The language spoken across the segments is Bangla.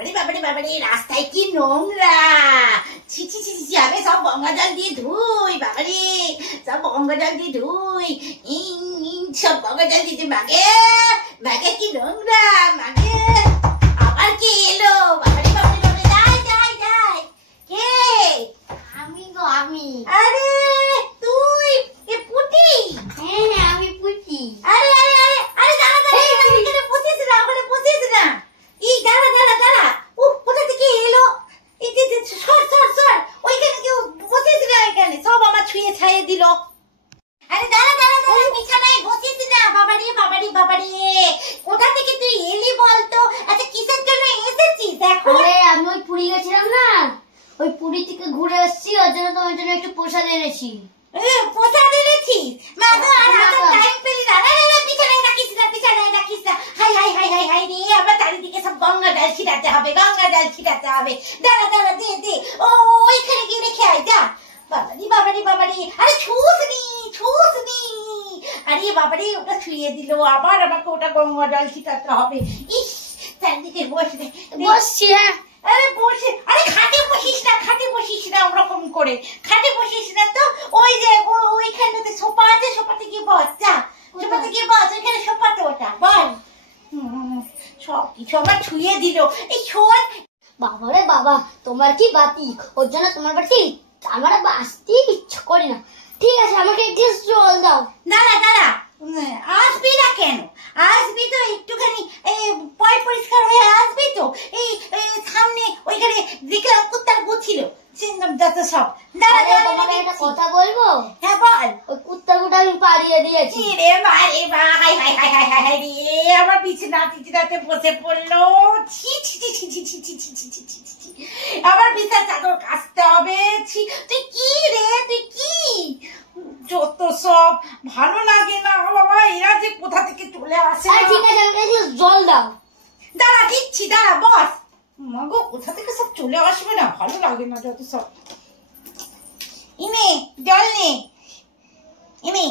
বাবারে বাবারে বাবারে, রাস্তায় কি নোংরা! ছি ছি ছি ছি, আমি সব গঙ্গা জল দিয়ে ধুই। বাবারে, সব গঙ্গা জল দিয়ে ধুই। সব গঙ্গা জল দিয়ে মাগে মাগে, কি নোংরা মাগে! আবার কে এলো? বাবারে বাবারে বাবারে, যাই যাই যাই। কে? আমি গো, আমি। আরে তুই? এ পুটি? হ্যাঁ হ্যাঁ, আমি পুটি। আরে আরে আরে আরে, দাঁড়া দাঁড়া, এখানে বসিস না, ওখানে বসিস না। এই দাঁড়া দাঁড়া দাঁড়া, কোথা থেকে এলো? এই যে সর সর সর, ওইখানে কেউ বসিস না, এখানে সব আমার ছুঁয়ে ছাইয়ে দিল। আরে দাঁড়া দাঁড়া দাঁড়া, বিছানায় বসিস না। বাবারে বাবারে বাবারে, কোথা থেকে তুই এলি বলতো? আচ্ছা, কিসের জন্য এসেছিস এখন? আরে আমি ওই পুরী গেছিলাম না, ওই পুরী থেকে ঘুরে আসছি, ওর জন্য তোমার জন্য একটু প্রসাদ এনেছি। প্রসাদ এনেছিস? মা তো আর টাইম পেলি না। বিছানায় রাখিস না, বিছানায় রাখিস না। High high high high high রে, আবার চারিদিকে সব গঙ্গা জল ছিটাতে হবে, গঙ্গা জল ছিটাতে হবে। দাঁড়া দাঁড়া, দে দে, ওইখানে গিয়ে রেখে আয়, যা। বাবারি বাবারি বাবারি, আরে ছুসনি ছুসনি। আরে বাবারি, ওটা ছুঁয়ে দিল, আবার আমাকে ওটা গঙ্গা জল ছিটাতে হবে। ইস, চারিদিকে বসে বসছি। হ্যাঁ, আরে বসে, আরে খাটে বসিস না, খাটে বসিস না, ওরকম করে খাটে বসিস না তো। ওই যে ওইখানটাতে সোফা আছে, সোফাতে গিয়ে বস, যা। সোফাতে গিয়ে বস, ওইখানে সোফাতে ওটা বল। সব কিছু আমার ছুঁয়ে দিল। এই শোন, বাবারে বাবা, তোমার কি বাতি, ওর জন্য তোমার বাড়িতে আমার আসতে ইচ্ছা করে না। ঠিক আছে, আমাকে এক গ্লাস জল দাও। দাঁড়া দাঁড়া, আসবি না কেন? আসবি তো, একটুখানি পরিষ্কার হয়ে আসবি তো। এই সামনে ওইখানে দেখলাম কুত্তার গু ছিল, যত সব। দাঁড়া দাঁড়া, তোমাকে একটা কথা বলবো? হ্যাঁ বল। ওই কুত্তার গুটা আমি পাড়িয়ে দিয়েছি। রে মা রে মা, high high high high high high রে, আমার বিছানাতে বসে পড়লো। ছি ছি ছি ছি ছি ছি ছি ছি ছি ছি ছি ছি। আবার বিছানার চাদর কাচতে হবে। ছি, তুই কি রে, তুই কি? যত সব, ভালো লাগে না বাবা, এরা যে কোথা থেকে চলে আসে। ঠিক আছে, আমাকে এক গ্লাস জল দাও। দাঁড়া দিচ্ছি, দাঁড়া বস। মাগো, কোথা থেকে সব চলে আসবে না, ভালো লাগে না যত সব। ইনে জল নে, ইনে।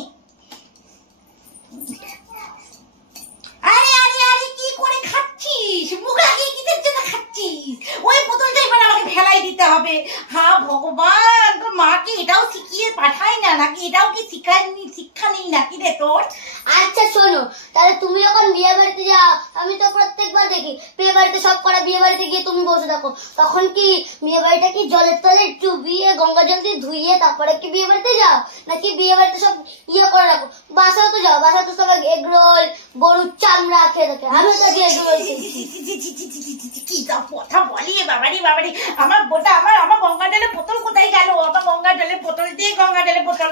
আরে আরে আরে, কি করে খাচ্ছিস? মুখ লাগিয়ে কিসের জন্য খাচ্ছিস? ওই বোতলটা এবার আমাকে ফেলাই দিতে হবে। হ্যাঁ ভগবান, তোর মাকে এটাও শিখিয়ে পাঠাই না নাকি? এটাও কি শিক্ষা নেই নাকি রে তোর? আচ্ছা শোনো, তাহলে তুমি যখন বিয়ে বাড়িতে যাও, আমি তো প্রত্যেকবার দেখি বিয়ে বাড়িতে সব করা, বিয়ে বাড়িতে গিয়ে তুমি বসে থাকো, তখন কি বিয়ে বাড়িটা কি জলের তলে চুবিয়ে গঙ্গা জল দিয়ে ধুইয়ে তারপরে কি বিয়ে বাড়িতে যাও, নাকি বিয়ে বাড়িতে সব ইয়ে করে রাখো? বাসাও তো যাও, বাসা তো সবাই এগ রোল, গরুর চামড়া খেয়ে থাকে, আমি তো এগ রোল। কি সব কথা বলি বাবারি বাবারি, আমার বোটা, আমার গঙ্গা জলের বোতল কোথায় গেল? আমার গঙ্গা জলের বোতল দিয়ে, গঙ্গা জলের বোতল।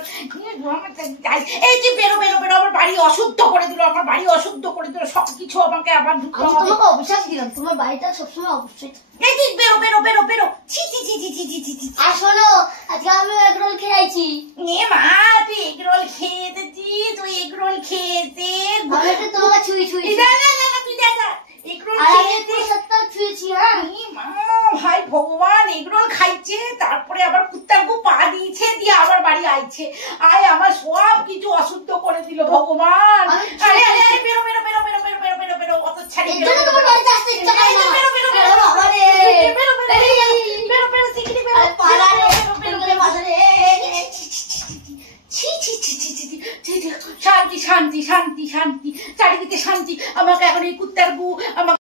এই যে বেরো বেরো বেরো, আমার বাড়ি অশুদ্ধ করে দিল, আমার বাড়ি অশুদ্ধ করে দিল, সবকিছু আমাকে আবার ঢুকতে হবে। তোমাকে অভিশাপ দিলাম, তোমার বাড়িটা সবসময় অবশ্যই। এই যে বেরো বেরো বেরো বেরো, ছি ছি ছি ছি ছি ছি ছি। আর শোনো, আজকে আমি এগ রোল খেয়ে আইছি। এ মা, তুই এগ রোল খেয়ে এসেছিস? তুই এগ রোল খেয়েছে? আমি একটু তোমাকে ছুঁই ছুঁই। না না না, তুই দেখা এগ রোল খেয়েছে। ছুঁয়েছি। হ্যাঁ মা, ভাই ভগবান, এগ রোল খাইছে, তারপরে আবার কুত্তার গু পা দিয়েছে, দিয়ে আবার বাড়ি আইছে। আয়, আমার সব কিছু অশুদ্ধ করে দিল ভগবান। আরে আরে আরে, বেরো বেরো বেরো বেরো বেরো বেরো বেরো বেরো, অত ছাড়ি বেরো বেরো বেরো বেরো বেরো বেরো বেরো বেরো বেরো, শিগগিরি বেরো, পালা রে, বেরো বেরো বাজারে। ছি ছি ছি ছি ছি ছি, শান্তি শান্তি শান্তি শান্তি, চারিদিকে শান্তি। আমাকে এখন এই কুত্তার গু আমাকে